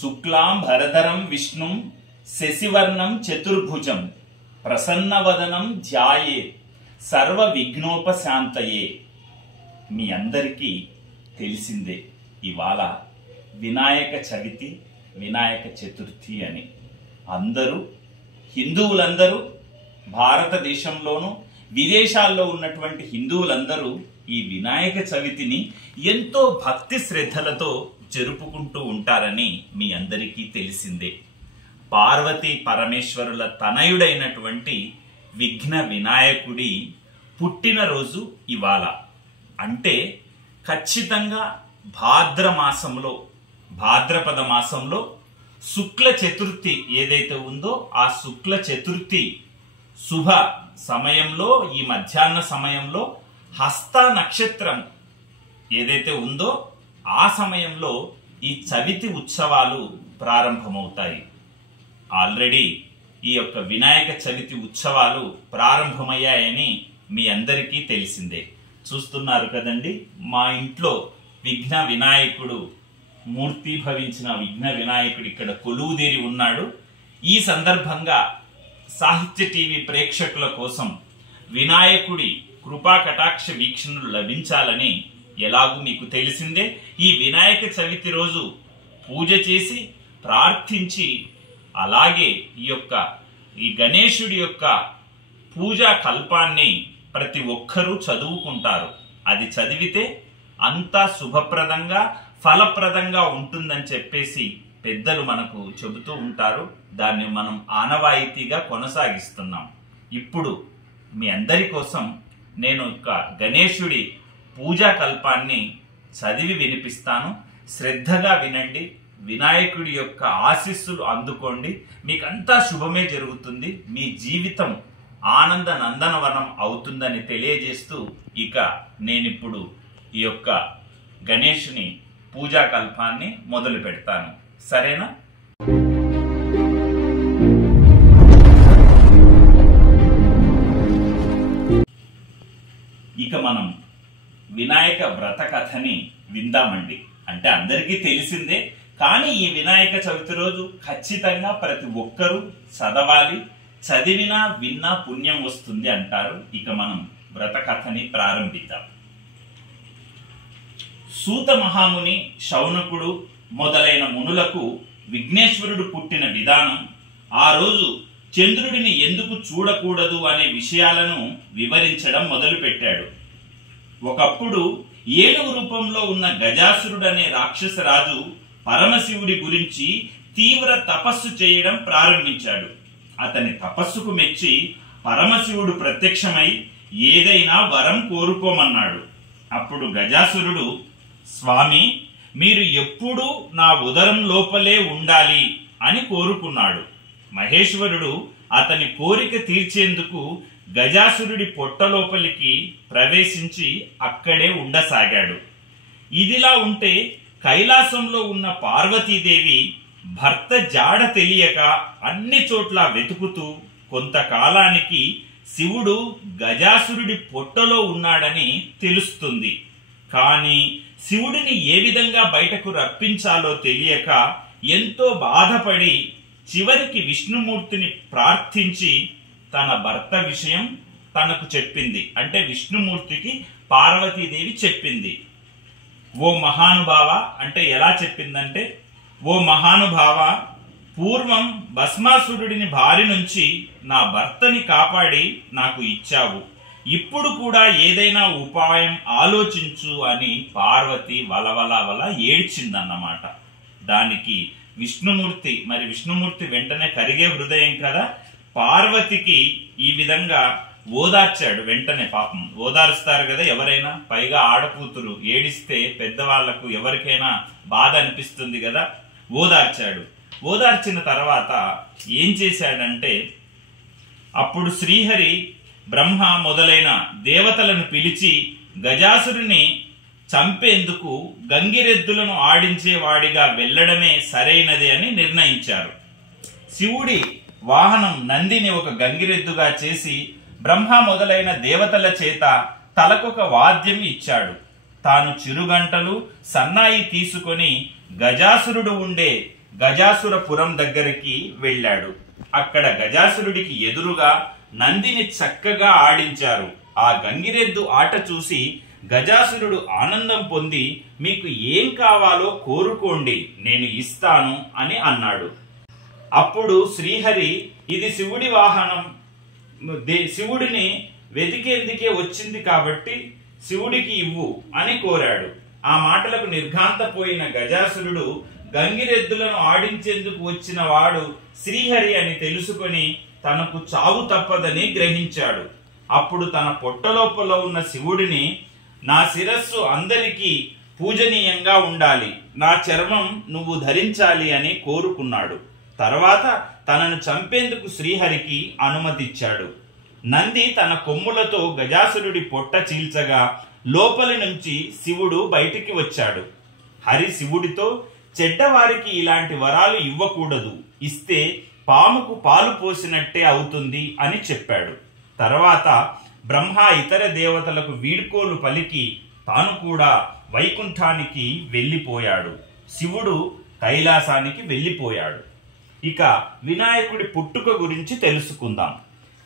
శుక్లాం భరధరం విష్ణుం శశివర్ణం చతుర్భుజం ప్రసన్నవదనం ధ్యాయే సర్వ విఘ్నోపశాంతయే. మీ అందరికీ తెలిసిందే ఇవాళ వినాయక చవితి, వినాయక చతుర్థి అని. అందరూ హిందువులందరూ, భారతదేశంలోనూ విదేశాల్లో ఉన్నటువంటి హిందువులందరూ ఈ వినాయక చవితిని ఎంతో భక్తి శ్రద్ధలతో జరుపుకుంటూ ఉంటారని మీ అందరికీ తెలిసిందే. పార్వతీ పరమేశ్వరుల తనయుడైనటువంటి విఘ్న వినాయకుడి పుట్టినరోజు ఇవాళ. అంటే ఖచ్చితంగా భాద్రపద మాసంలో శుక్ల చతుర్థి ఏదైతే ఉందో ఆ శుక్ల చతుర్థి శుభ సమయంలో, ఈ మధ్యాహ్న సమయంలో హస్త నక్షత్రం ఏదైతే ఉందో ఆ సమయంలో ఈ చవితి ఉత్సవాలు ప్రారంభమవుతాయి. ఆల్రెడీ ఈ యొక్క వినాయక చవితి ఉత్సవాలు ప్రారంభమయ్యాయని మీ అందరికీ తెలిసిందే. చూస్తున్నారు కదండి, మా ఇంట్లో విఘ్న వినాయకుడు, మూర్తి భవించిన విఘ్న వినాయకుడు ఇక్కడ కొలువుదీరి ఉన్నాడు. ఈ సందర్భంగా సాహిత్య టీవీ ప్రేక్షకుల కోసం వినాయకుడి కృపా కటాక్ష వీక్షణలు లభించాలని ఎలాగూ మీకు తెలిసిందే ఈ వినాయక చవితి రోజు పూజ చేసి ప్రార్థించి, అలాగే ఈ గణేశుడి యొక్క పూజా కల్పాన్ని ప్రతి ఒక్కరూ చదువుకుంటారు. అది చదివితే అంతా శుభప్రదంగా, ఫలప్రదంగా ఉంటుందని చెప్పేసి పెద్దలు మనకు చెబుతూ ఉంటారు. దాన్ని మనం ఆనవాయితీగా కొనసాగిస్తున్నాం. ఇప్పుడు మీ అందరి కోసం నేను గణేశుడి పూజా కల్పాన్ని చదివి వినిపిస్తాను. శ్రద్ధగా వినండి, వినాయకుడి యొక్క ఆశీస్సులు అందుకోండి. మీకంతా శుభమే జరుగుతుంది, మీ జీవితం ఆనంద నందనవనం అవుతుందని తెలియజేస్తూ నేనిప్పుడు ఈ యొక్క గణేశుని పూజా కల్పాన్ని మొదలు పెడతాను. సరేనా? మనం వినాయక వ్రత కథని విందామండి. అంటే అందరికీ తెలిసిందే, కానీ ఈ వినాయక చవితి రోజు ఖచ్చితంగా ప్రతి ఒక్కరూ చదవాలి. చదివినా విన్నా పుణ్యం వస్తుంది అంటారు. మనం వ్రత కథని ప్రారంభిద్దాం. సూత మహాముని, శౌనకుడు మొదలైన మునులకు విఘ్నేశ్వరుడు పుట్టిన విధానం, ఆ రోజు చంద్రుడిని ఎందుకు చూడకూడదు అనే విషయాలను వివరించడం మొదలుపెట్టాడు. ఒకప్పుడు ఏనుగు రూపంలో ఉన్న గజాసురుడనే రాక్షసరాజు పరమశివుడి గురించి తీవ్ర తపస్సు చేయడం ప్రారంభించాడు. అతని తపస్సుకు మెచ్చి పరమశివుడు ప్రత్యక్షమై ఏదైనా వరం కోరుకోమన్నాడు. అప్పుడు గజాసురుడు, స్వామి, మీరు ఎప్పుడూ నా ఉదరం లోపలే ఉండాలి అని కోరుకున్నాడు. మహేశ్వరుడు అతని కోరిక తీర్చేందుకు గజాసురుడి పొట్టలోపలికి ప్రవేశించి అక్కడే ఉండసాగాడు. ఇదిలా ఉంటే కైలాసంలో ఉన్న పార్వతీదేవి భర్త జాడ తెలియక అన్ని చోట్ల వెతుకుతూ కొంతకాలానికి శివుడు గజాసురుడి పొట్టలో ఉన్నాడని తెలుస్తుంది. కానీ శివుడిని ఏ విధంగా బయటకు రప్పించాలో తెలియక ఎంతో బాధపడి చివరికి విష్ణుమూర్తిని ప్రార్థించి తన భర్త విషయం తనకు చెప్పింది. అంటే విష్ణుమూర్తికి పార్వతీదేవి చెప్పింది. ఓ మహానుభావ, అంటే ఎలా చెప్పిందంటే, ఓ మహానుభావ, పూర్వం భస్మాసురుడిని బారి నుంచి నా భర్తని కాపాడి నాకు ఇచ్చావు. ఇప్పుడు కూడా ఏదైనా ఉపాయం ఆలోచించు అని పార్వతి వలవల ఏడ్చిందన్నమాట. దానికి విష్ణుమూర్తి వెంటనే కరిగే హృదయం కదా, పార్వతికి ఈ విధంగా ఓదార్చాడు. వెంటనే పాపం ఓదారుస్తారు కదా ఎవరైనా, పైగా ఆడకూతురు ఏడిస్తే పెద్దవాళ్లకు ఎవరికైనా బాధ అనిపిస్తుంది కదా. ఓదార్చాడు. ఓదార్చిన తర్వాత ఏం చేశాడంటే, అప్పుడు శ్రీహరి, బ్రహ్మ మొదలైన దేవతలను పిలిచి గజాసురుని చంపేందుకు గంగిరెద్దులను ఆడించేవాడిగా వెళ్లడమే సరైనది అని నిర్ణయించారు. శివుడి వాహనం నందిని ఒక గంగిరెద్దుగా చేసి బ్రహ్మ మొదలైన దేవతల చేత తలకొక వాద్యం ఇచ్చాడు. తాను చిరుగంటలు సన్నాయి తీసుకొని గజాసురుడు ఉండే గజాసురపురం దగ్గరికి వెళ్ళాడు. అక్కడ గజాసురుడికి ఎదురుగా నందిని చక్కగా ఆడించారు. ఆ గంగిరెద్దు ఆట చూసి గజాసురుడు ఆనందం పొంది, మీకు ఏం కావాలో కోరుకోండి, నేను ఇస్తాను అని అన్నాడు. అప్పుడు శ్రీహరి, ఇది శివుడి వాహనం, శివుడిని వెతికేందుకే వచ్చింది కాబట్టి శివుడికి ఇవ్వు అని కోరాడు. ఆ మాటలకు నిర్ఘాంతపోయిన గజాసురుడు గంగిరెద్దులను ఆడించేందుకు వచ్చిన వాడు శ్రీహరి అని తెలుసుకొని తనకు చావు తప్పదని గ్రహించాడు. అప్పుడు తన పొట్టలోపల ఉన్న శివుడిని, నా శిరస్సు అందరికీ పూజనీయంగా ఉండాలి, నా చర్మం నువ్వు ధరించాలి అని కోరుకున్నాడు. తర్వాత తనను చంపేందుకు శ్రీహరికి అనుమతిచ్చాడు. నంది తన కొమ్ములతో గజాసురుడి పొట్ట చీల్చగా లోపలి నుంచి శివుడు బయటికి వచ్చాడు. హరి శివుడితో, చెడ్డవారికి ఇలాంటి వరాలు ఇవ్వకూడదు, ఇస్తే పాముకు పాలు పోసినట్టే అవుతుంది అని చెప్పాడు. తర్వాత బ్రహ్మ ఇతర దేవతలకు వీడ్కోలు పలికి తాను కూడా వైకుంఠానికి వెళ్ళిపోయాడు. శివుడు కైలాసానికి వెళ్ళిపోయాడు. ఇక వినాయకుడి పుట్టుక గురించి తెలుసుకుందాం.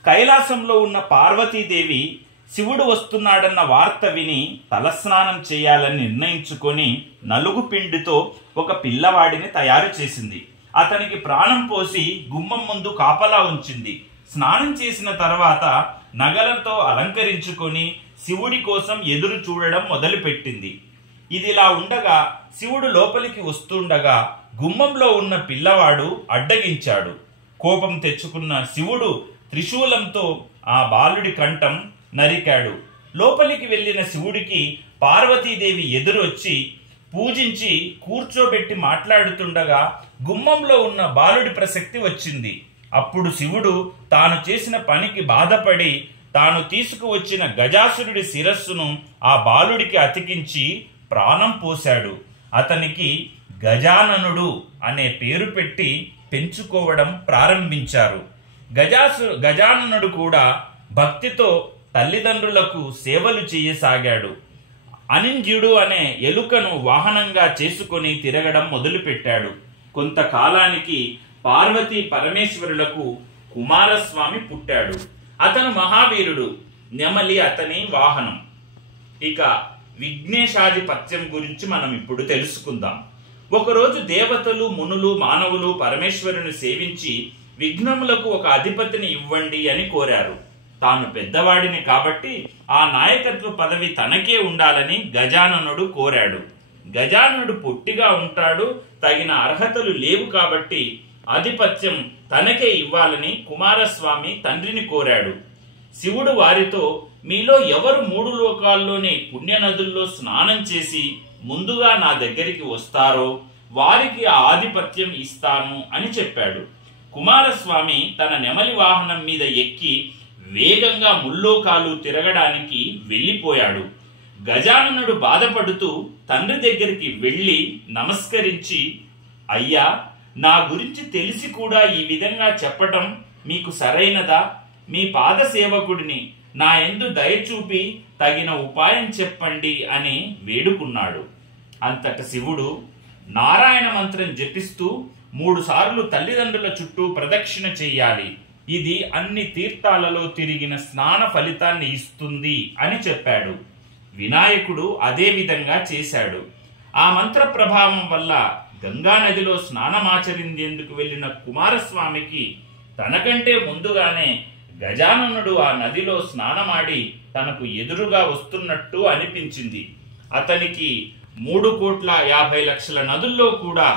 కైలాసంలో ఉన్న పార్వతీదేవి శివుడు వస్తున్నాడన్న వార్త విని తలస్నానం చేయాలని నిర్ణయించుకొని నలుగు పిండితో ఒక పిల్లవాడిని తయారు చేసింది. అతనికి ప్రాణం పోసి గుమ్మం ముందు కాపలా ఉంచింది. స్నానం చేసిన తర్వాత నగలతో అలంకరించుకొని శివుడి కోసం ఎదురు చూడడం మొదలుపెట్టింది. ఇదిలా ఉండగా శివుడు లోపలికి వస్తుండగా గుమ్మంలో ఉన్న పిల్లవాడు అడ్డగించాడు. కోపం తెచ్చుకున్న శివుడు త్రిశూలంతో ఆ బాలుడి కంఠం నరికాడు. లోపలికి వెళ్లిన శివుడికి పార్వతీదేవి ఎదురొచ్చి పూజించి కూర్చోబెట్టి మాట్లాడుతుండగా గుమ్మంలో ఉన్న బాలుడి ప్రసక్తి వచ్చింది. అప్పుడు శివుడు తాను చేసిన పనికి బాధపడి తాను తీసుకువచ్చిన గజాసురుడి శిరస్సును ఆ బాలుడికి అతికించి ప్రాణం పోశాడు. అతనికి గజాననుడు అనే పేరు పెట్టి పెంచుకోవడం ప్రారంభించారు. గజాననుడు కూడా భక్తితో తల్లిదండ్రులకు సేవలు చేయసాగాడు. అనింద్యుడు అనే ఎలుకను వాహనంగా చేసుకొని తిరగడం మొదలుపెట్టాడు. కొంతకాలానికి పార్వతీ పరమేశ్వరులకు కుమారస్వామి పుట్టాడు. అతను మహావీరుడు. నెమలి అతని వాహనం. ఇక విఘ్నేశాధిపత్యం గురించి మనం ఇప్పుడు తెలుసుకుందాం. ఒకరోజు దేవతలు, మునులు, మానవులు పరమేశ్వరుని సేవించి విఘ్నములకు ఒక అధిపతిని ఇవ్వండి అని కోరారు. తాను పెద్దవాడిని కాబట్టి ఆ నాయకత్వ పదవి తనకే ఉండాలని గజాననుడు కోరాడు. గజాననుడు పొట్టిగా ఉంటాడు, తగిన అర్హతలు లేవు కాబట్టి ఆధిపత్యం తనకే ఇవ్వాలని కుమారస్వామి తండ్రిని కోరాడు. శివుడు వారితో, మీలో ఎవరు 3 లోకాల్లోని పుణ్యనదుల్లో స్నానం చేసి ముందుగా నా దగ్గరికి వస్తారో వారికి ఆ ఆధిపత్యం ఇస్తాను అని చెప్పాడు. కుమారస్వామి తన నెమలి వాహనం మీద ఎక్కి వేగంగా ముల్లోకాలు తిరగడానికి వెళ్ళిపోయాడు. గజాననుడు బాధపడుతూ తండ్రి దగ్గరికి వెళ్ళి నమస్కరించి, అయ్యా, నా గురించి తెలిసి కూడా ఈ విధంగా చెప్పటం మీకు సరైనదా? మీ పాద సేవకుడిని, నా యందు దయచూపి తగిన ఉపాయం చెప్పండి అని వేడుకున్నాడు. అంతట శివుడు నారాయణ మంత్రం జపిస్తూ 3 సార్లు తల్లిదండ్రుల చుట్టూ ప్రదక్షిణ చెయ్యాలి, ఇది అన్ని తీర్థాలలో తిరిగిన స్నాన ఫలితాన్ని ఇస్తుంది అని చెప్పాడు. వినాయకుడు అదే విధంగా చేశాడు. ఆ మంత్ర ప్రభావం వల్ల గంగా నదిలో స్నానమాచరించేందుకు వెళ్లిన కుమారస్వామికి తనకంటే ముందుగానే గజాననుడు ఆ నదిలో స్నానమాడి తనకు ఎదురుగా వస్తున్నట్టు అనిపించింది. అతనికి 3,50,00,000 నదుల్లో కూడా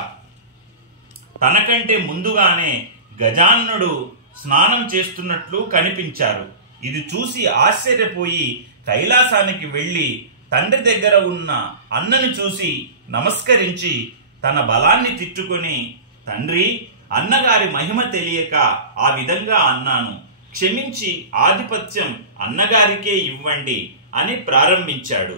తనకంటే ముందుగానే గజాననుడు స్నానం చేస్తున్నట్లు కనిపించారు. ఇది చూసి ఆశ్చర్యపోయి కైలాసానికి వెళ్లి తండ్రి దగ్గర ఉన్న అన్నను చూసి నమస్కరించి తన బలాన్ని తిట్టుకొని, తండ్రి, అన్నగారి మహిమ తెలియక ఆ విధంగా అన్నాను, క్షమించి ఆధిపత్యం అన్నగారికే ఇవ్వండి అని ప్రారంభించాడు.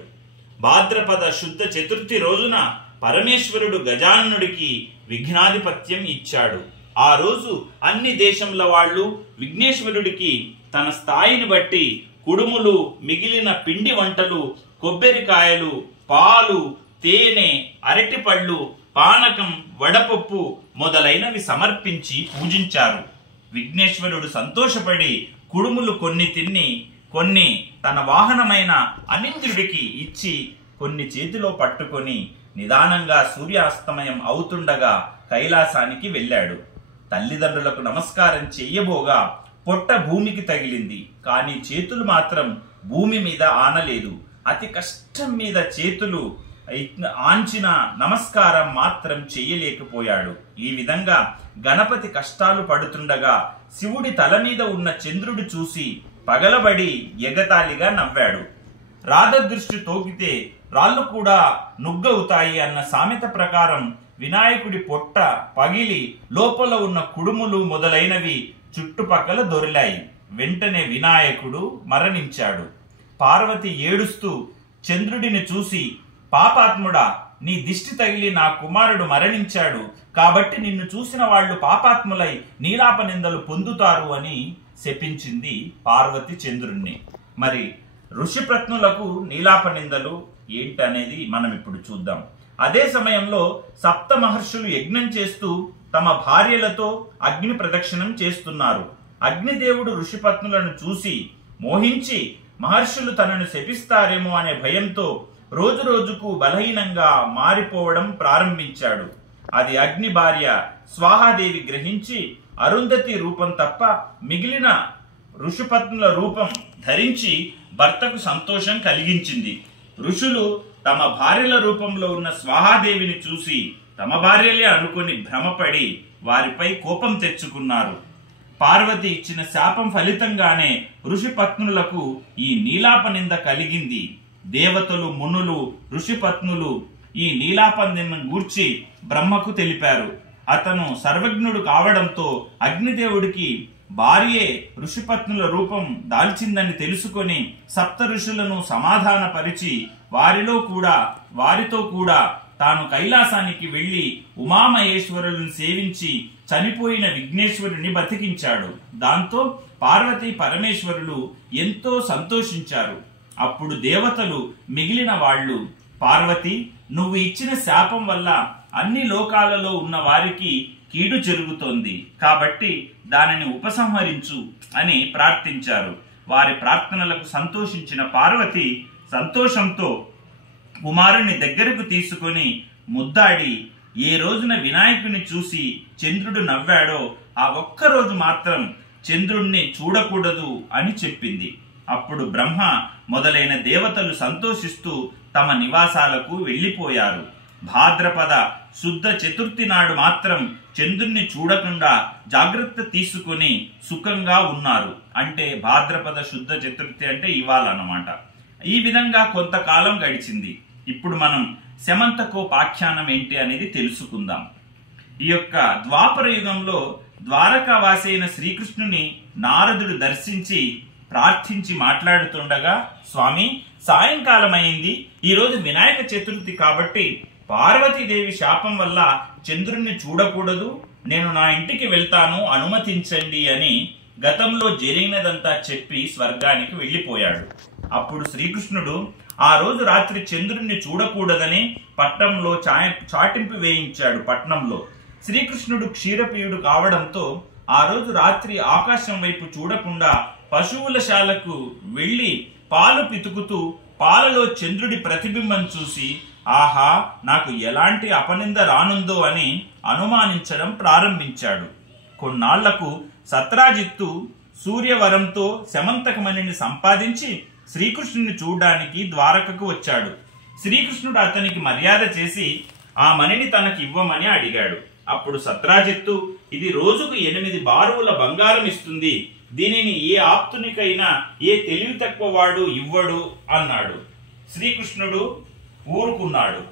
భాద్రపద శుద్ధ చతుర్థి రోజున పరమేశ్వరుడు గజాననుడికి విఘ్నాధిపత్యం ఇచ్చాడు. ఆ రోజు అన్ని దేశంల వాళ్ళు విఘ్నేశ్వరుడికి తన స్థాయిని బట్టి కుడుములు, మిగిలిన పిండి వంటలు, కొబ్బరికాయలు, పాలు, తేనె, అరటిపళ్ళు, పానకం, వడపప్పు మొదలైనవి సమర్పించి పూజించారు. విఘ్నేశ్వరుడు సంతోషపడి కుడుములు కొన్ని తిని కొన్ని తన వాహనమైన అనింద్రుడికి ఇచ్చి కొన్ని చేతిలో పట్టుకొని నిదానంగా సూర్యాస్తమయం అవుతుండగా కైలాసానికి వెళ్ళాడు. తల్లిదండ్రులకు నమస్కారం చెయ్యబోగా పొట్ట భూమికి తగిలింది. కానీ చేతులు మాత్రం భూమి మీద ఆనలేదు. అతి కష్టం మీద చేతులు ఆంచిన నమస్కారం మాత్రం చెయ్యలేకపోయాడు. ఈ విధంగా గణపతి కష్టాలు పడుతుండగా శివుడి తల మీద ఉన్న చంద్రుడు చూసి పగలబడి ఎగతాళిగా నవ్వాడు. రాధదృష్టి తోకితే రాళ్ళు కూడా నుగ్గవుతాయి అన్న సామెత ప్రకారం వినాయకుడి పొట్ట పగిలి లోపల ఉన్న కుడుములు మొదలైనవి చుట్టుపక్కల దొరిలాయి. వెంటనే వినాయకుడు మరణించాడు. పార్వతి ఏడుస్తూ చంద్రుడిని చూసి, పాపాత్ముడా, నీ దిష్టి తగిలి నా కుమారుడు మరణించాడు, కాబట్టి నిన్ను చూసిన వాళ్ళు పాపాత్ములై నీలాప నిందలు పొందుతారు అని శపించింది పార్వతి చంద్రుణ్ణి. మరి ఋషిప్రత్నులకు నీలాప నిందలు ఏంటనేది మనం ఇప్పుడు చూద్దాం. అదే సమయంలో సప్త మహర్షులు యజ్ఞం చేస్తూ తమ భార్యలతో అగ్ని ప్రదక్షిణం చేస్తున్నారు. అగ్నిదేవుడు ఋషిపత్నులను చూసి మోహించి మహర్షులు తనను శపిస్తారేమో అనే భయంతో రోజు రోజుకు బలహీనంగా మారిపోవడం ప్రారంభించాడు. అది అగ్ని భార్య స్వాహాదేవి గ్రహించి అరుంధతి రూపం తప్ప మిగిలిన ఋషిపత్నుల రూపం ధరించి భర్తకు సంతోషం కలిగించింది. ఋషులు తమ భార్యల రూపంలో ఉన్న స్వాహాదేవిని చూసి తమ భార్యలే అనుకుని భ్రమపడి వారిపై కోపం తెచ్చుకున్నారు. పార్వతి ఇచ్చిన శాపం ఫలితంగానే ఋషిపత్నులకు ఈ నీలాప నింద కలిగింది. దేవతలు, మునులు, ఋషిపత్నులు ఈ నీలాప నిందను గూర్చి బ్రహ్మకు తెలిపారు. అతను సర్వజ్ఞుడు కావడంతో అగ్నిదేవుడికి భార్యే ఋషిపత్నుల రూపం దాల్చిందని తెలుసుకొని సప్త ఋషులను సమాధానపరిచి వారితో కూడా తాను కైలాసానికి వెళ్లి ఉమామహేశ్వరులను సేవించి చనిపోయిన విఘ్నేశ్వరుని బతికించాడు. దాంతో పార్వతీ పరమేశ్వరులు ఎంతో సంతోషించారు. అప్పుడు దేవతలు మిగిలిన వాళ్ళు, పార్వతి, నువ్వు ఇచ్చిన శాపం వల్ల అన్ని లోకాలలో ఉన్న వారికి కీడు జరుగుతోంది, కాబట్టి దానిని ఉపసంహరించు అని ప్రార్థించారు. వారి ప్రార్థనలకు సంతోషించిన పార్వతి సంతోషంతో కుమారుని దగ్గరకు తీసుకొని ముద్దాడి ఏ రోజున వినాయకుని చూసి చంద్రుడు నవ్వాడో ఆ ఒక్కరోజు మాత్రం చంద్రుణ్ణి చూడకూడదు అని చెప్పింది. అప్పుడు బ్రహ్మ మొదలైన దేవతలు సంతోషిస్తూ తమ నివాసాలకు వెళ్లిపోయారు. భాద్రపద శుద్ధ చతుర్థి నాడు మాత్రం చంద్రుణ్ణి చూడకుండా జాగ్రత్త తీసుకుని సుఖంగా ఉన్నారు. అంటే భాద్రపద శుద్ధ చతుర్థి అంటే ఇవాళన్నమాట. ఈ విధంగా కొంతకాలం గడిచింది. ఇప్పుడు మనం శమంతకోపాఖ్యానం ఏంటి అనేది తెలుసుకుందాం. ఈ యొక్క ద్వాపర యుగంలో ద్వారకావాసి అయిన శ్రీకృష్ణుని నారదుడు దర్శించి ప్రార్థించి మాట్లాడుతుండగా, స్వామి, సాయంకాలం అయింది, ఈరోజు వినాయక చతుర్థి కాబట్టి పార్వతీదేవి శాపం వల్ల చంద్రుణ్ణి చూడకూడదు, నేను నా ఇంటికి వెళ్తాను, అనుమతించండి అని గతంలో జరిగినదంతా చెప్పి స్వర్గానికి వెళ్లిపోయాడు. అప్పుడు శ్రీకృష్ణుడు ఆ రోజు రాత్రి చంద్రుణ్ణి చూడకూడదని పట్టణంలో చాటింపు వేయించాడు. పట్నంలో శ్రీకృష్ణుడు క్షీరప్రియుడు కావడంతో ఆ రోజు రాత్రి ఆకాశం వైపు చూడకుండా పశువుల శాలకు వెళ్లి పాలు పితుకుతూ పాలలో చంద్రుడి ప్రతిబింబం చూసి, ఆహా, నాకు ఎలాంటి అపనింద రానుందో అని అనుమానించడం ప్రారంభించాడు. కొన్నాళ్లకు సత్రాజిత్తు సూర్యవరంతో శమంతకమణిని సంపాదించి శ్రీకృష్ణుని చూడ్డానికి ద్వారకకు వచ్చాడు. శ్రీకృష్ణుడు అతనికి మర్యాద చేసి ఆ మణిని తనకి ఇవ్వమని అడిగాడు. అప్పుడు సత్రాజిత్తు, ఇది రోజుకు 8 బారువుల బంగారం ఇస్తుంది, దీనిని ఏ ఆప్తునికైనా ఏ తెలివి తక్కువ వాడు ఇవ్వడు అన్నాడు. శ్రీకృష్ణుడు ఊరుకున్నాడు.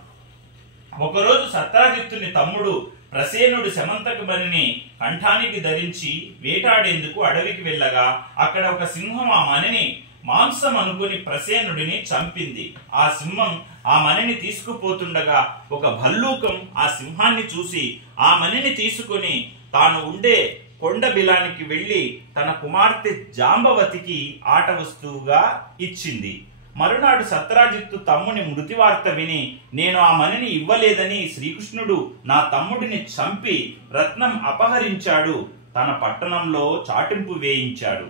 ఒకరోజు సత్రాజిత్తుని తమ్ముడు ప్రసేనుడు శమంతకమణిని కంఠానికి ధరించి వేటాడేందుకు అడవికి వెళ్ళగా అక్కడ ఒక సింహం ఆ మణిని మాంసం అనుకుని ప్రసేనుడిని చంపింది. ఆ సింహం ఆ మణిని తీసుకుపోతుండగా ఒక భల్లూకం ఆ సింహాన్ని చూసి ఆ మణిని తీసుకుని తాను ఉండే కొండ బిలానికి వెళ్లి తన కుమార్తె జాంబవతికి ఆట వస్తువుగా ఇచ్చింది. మరునాడు సత్రాజిత్తు తమ్ముని మృతి వార్త విని నేను ఆ మణిని ఇవ్వలేదని శ్రీకృష్ణుడు నా తమ్ముడిని చంపి రత్నం అపహరించాడు, తన పట్టణంలో చాటింపు వేయించాడు.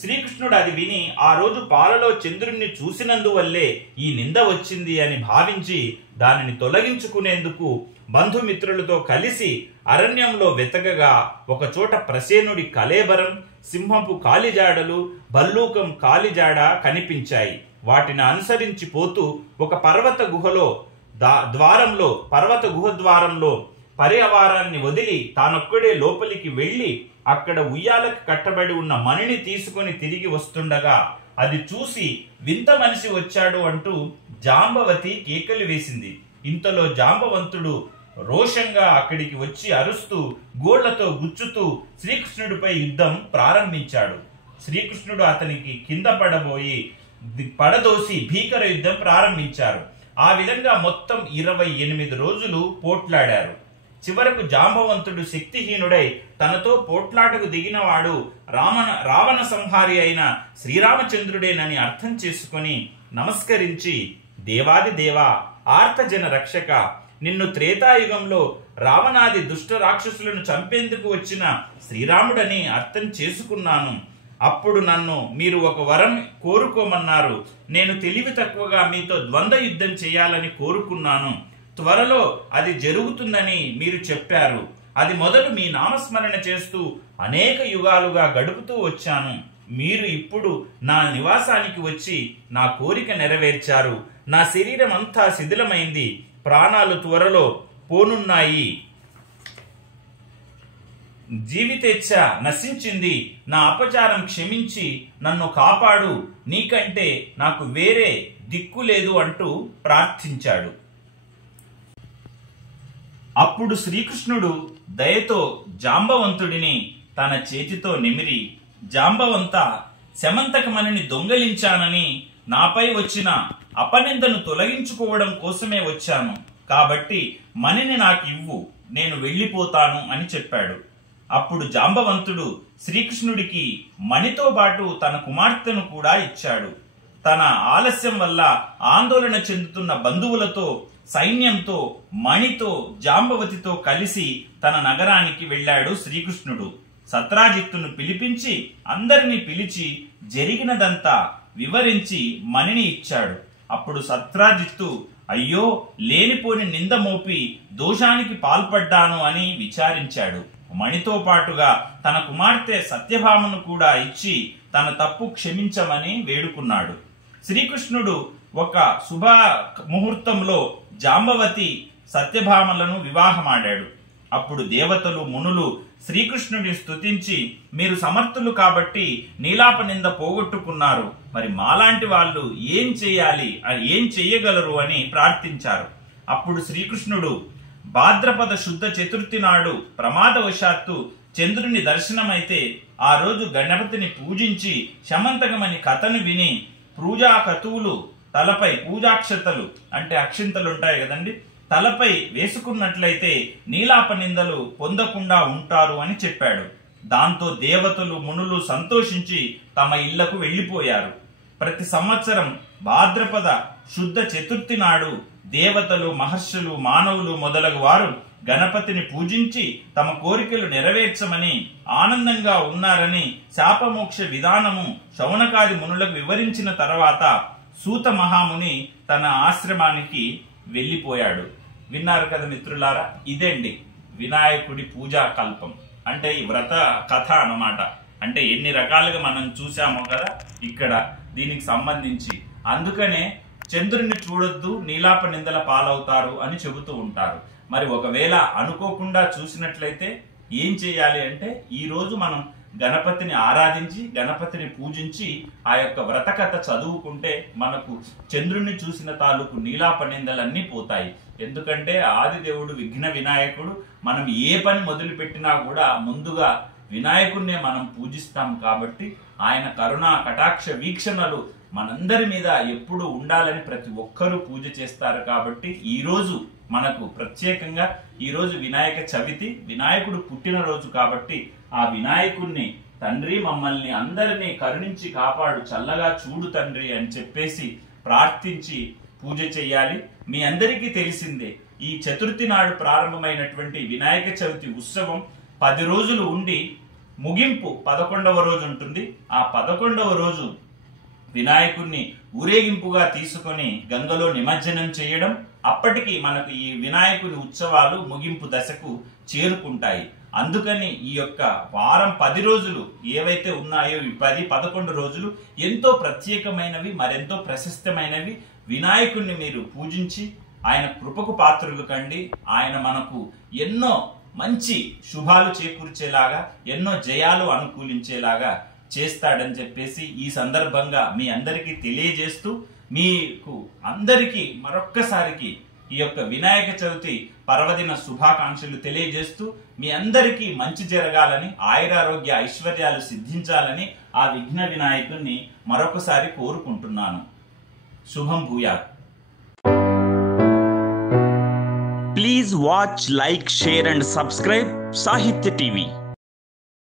శ్రీకృష్ణుడు అది విని ఆ రోజు పాలలో చంద్రుణ్ణి చూసినందువల్లే ఈ నింద వచ్చింది అని భావించి దానిని తొలగించుకునేందుకు బంధుమిత్రులతో కలిసి అరణ్యంలో వెతకగా ఒకచోట ప్రసేనుడి కళేబరం, సింహపు కాలిజాడలు, భల్లూకం కాలిజాడ కనిపించాయి. వాటిని అనుసరించి పోతూ ఒక పర్వత గుహ ద్వారంలో పర్యావారాన్ని వదిలి తానొక్కడే లోపలికి వెళ్లి అక్కడ ఉయ్యాలకు కట్టబడి ఉన్న మణిని తీసుకుని తిరిగి వస్తుండగా అది చూసి వింత మనిషి వచ్చాడు అంటూ జాంబవతి కేకలు వేసింది. ఇంతలో జాంబవంతుడు రోషంగా అక్కడికి వచ్చి అరుస్తూ గోళ్లతో గుచ్చుతూ శ్రీకృష్ణుడిపై యుద్ధం ప్రారంభించాడు. శ్రీకృష్ణుడు అతనికి కింద పడదోసి భీకర యుద్ధం ప్రారంభించారు. ఆ విధంగా మొత్తం 28 రోజులు పోట్లాడారు. చివరకు జాంబవంతుడు శక్తిహీనుడై తనతో పోట్లాటకు దిగినవాడు రావణ సంహారి అయిన శ్రీరామచంద్రుడేనని అర్థం చేసుకుని నమస్కరించి, దేవాది దేవా, ఆర్తజన రక్షక, నిన్ను త్రేతాయుగంలో రావణాది దుష్ట రాక్షసులను చంపేందుకు వచ్చిన శ్రీరాముడని అర్థం చేసుకున్నాను. అప్పుడు నన్ను మీరు ఒక వరం కోరుకోమన్నారు. నేను తెలివి తక్కువగా మీతో ద్వంద్వ యుద్ధం చేయాలని కోరుకున్నాను. త్వరలో అది జరుగుతుందని మీరు చెప్పారు. అది మొదలు మీ నామస్మరణ చేస్తూ అనేక యుగాలుగా గడుపుతూ వచ్చాను. మీరు ఇప్పుడు నా నివాసానికి వచ్చి నా కోరిక నెరవేర్చారు. నా శరీరం అంతా శిథిలమైంది, ప్రాణాలు త్వరలో పోనున్నాయి, జీవితేచ్ఛ నశించింది. నా అపచారం క్షమించి నన్ను కాపాడు, నీకంటే నాకు వేరే దిక్కు లేదు అంటూ ప్రార్థించాడు. అప్పుడు శ్రీకృష్ణుడు దయతో జాంబవంతుడిని తన చేతితో నిమిరి, జాంబవంత, శమంతకమణిని దొంగలించానని నాపై వచ్చిన అపనిందను తొలగించుకోవడం కోసమే వచ్చాను. కాబట్టి మణిని నాకు ఇవ్వు, నేను వెళ్ళిపోతాను అని చెప్పాడు. అప్పుడు జాంబవంతుడు శ్రీకృష్ణుడికి మణితో పాటు తన కుమార్తెను కూడా ఇచ్చాడు. తన ఆలస్యం వల్ల ఆందోళన చెందుతున్న బంధువులతో, సైన్యంతో, మణితో, జాంబవతితో కలిసి తన నగరానికి వెళ్ళాడు శ్రీకృష్ణుడు. సత్రాజిత్తును పిలిపించి అందరినీ పిలిచి జరిగినదంతా వివరించి మణిని ఇచ్చాడు. అప్పుడు సత్రాజిత్తు, అయ్యో, లేనిపోని నింద మోపి దోషానికి పాల్పడ్డాను అని విచారించాడు. మణితో పాటుగా తన కుమార్తె సత్యభామను కూడా ఇచ్చి తన తప్పు క్షమించమని వేడుకున్నాడు. శ్రీకృష్ణుడు ఒక శుభ ముహూర్తంలో జాంబవతి సత్యభామలను వివాహమాడాడు. అప్పుడు దేవతలు, మునులు శ్రీకృష్ణుని స్తుతించి, మీరు సమర్థులు కాబట్టి నీలాప నింద పోగొట్టుకున్నారు, మరి మాలాంటి వాళ్ళు ఏం చెయ్యగలరు అని ప్రార్థించారు. అప్పుడు శ్రీకృష్ణుడు భాద్రపద శుద్ధ చతుర్థి నాడు ప్రమాదవశాత్తు చంద్రుని దర్శనమైతే ఆ రోజు గణపతిని పూజించి శమంతకమని కథను విని పూజా కతువులు తలపై పూజాక్షతలు అంటే అక్షింతలు ఉంటాయి కదండి, తలపై వేసుకున్నట్లయితే నీలాప నిందలు పొందకుండా ఉంటారు అని చెప్పాడు. దాంతో దేవతలు, మునులు సంతోషించి తమ ఇళ్లకు వెళ్లిపోయారు. ప్రతి సంవత్సరం భాద్రపద శుద్ధ చతుర్థి నాడు దేవతలు, మహర్షులు, మానవులు మొదలగు వారు గణపతిని పూజించి తమ కోరికలు నెరవేర్చమని, ఆనందంగా ఉన్నారని శాపమోక్ష విధానము శౌనకాది మునులకు వివరించిన తర్వాత సూత మహాముని తన ఆశ్రమానికి వెళ్లిపోయాడు. విన్నారు కదా మిత్రులారా, ఇదండి వినాయకుడి పూజా కల్పం అంటే ఈ వ్రత కథ అన్నమాట. అంటే ఎన్ని రకాలుగా మనం చూసామో కదా ఇక్కడ దీనికి సంబంధించి. అందుకనే చంద్రుడిని చూడొద్దు, నీలాప నిందల పాలవుతారు అని చెబుతూ ఉంటారు. మరి ఒకవేళ అనుకోకుండా చూసినట్లయితే ఏం చేయాలి అంటే ఈ రోజు మనం గణపతిని ఆరాధించి, గణపతిని పూజించి ఆ యొక్క వ్రతకథ చదువుకుంటే మనకు చంద్రుణ్ణి చూసిన తాలూకు నీలాప నిందలన్నీ పోతాయి. ఎందుకంటే ఆదిదేవుడు విఘ్న వినాయకుడు. మనం ఏ పని మొదలు పెట్టినా కూడా ముందుగా వినాయకుడినే మనం పూజిస్తాం కాబట్టి ఆయన కరుణా కటాక్ష వీక్షణలు మనందరి మీద ఎప్పుడు ఉండాలని ప్రతి ఒక్కరూ పూజ చేస్తారు. కాబట్టి ఈ రోజు మనకు ప్రత్యేకంగా ఈ రోజు వినాయక చవితి, వినాయకుడు పుట్టినరోజు కాబట్టి ఆ వినాయకుడిని తండ్రి మమ్మల్ని అందరినీ కరుణించి కాపాడు, చల్లగా చూడు తండ్రి అని చెప్పేసి ప్రార్థించి పూజ చేయాలి. మీ అందరికీ తెలిసిందే, ఈ చతుర్థి నాడు ప్రారంభమైనటువంటి వినాయక చవితి ఉత్సవం 10 రోజులు ఉండి ముగింపు 11వ రోజు ఉంటుంది. ఆ 11వ రోజు వినాయకుడిని ఊరేగింపుగా తీసుకొని గంగలో నిమజ్జనం చేయడం. అప్పటికి మనకు ఈ వినాయకుడి ఉత్సవాలు ముగింపు దశకు చేరుకుంటాయి. అందుకని ఈ యొక్క వారం 10 రోజులు ఏవైతే ఉన్నాయో, ఈ 10-11 రోజులు ఎంతో ప్రత్యేకమైనవి, మరెంతో ప్రశస్తమైనవి. వినాయకుడిని మీరు పూజించి ఆయన కృపకు పాత్రులు కండి. ఆయన మనకు ఎన్నో మంచి శుభాలు చేకూర్చేలాగా, ఎన్నో జయాలు అనుకూలించేలాగా చేస్తాడని చెప్పేసి ఈ సందర్భంగా మీ అందరికీ తెలియజేస్తూ, మీకు అందరికీ మరొక్కసారికి ఈ యొక్క వినాయక చవితి పర్వదిన శుభాకాంక్షలు తెలియజేస్తూ, మీ అందరికీ మంచి జరగాలని, ఆయురారోగ్య ఐశ్వర్యాలు సిద్ధించాలని ఆ విఘ్న వినాయకుడిని మరొకసారి కోరుకుంటున్నాను. శుభం భూయాత్. Please watch, like, share and subscribe Sahitya TV.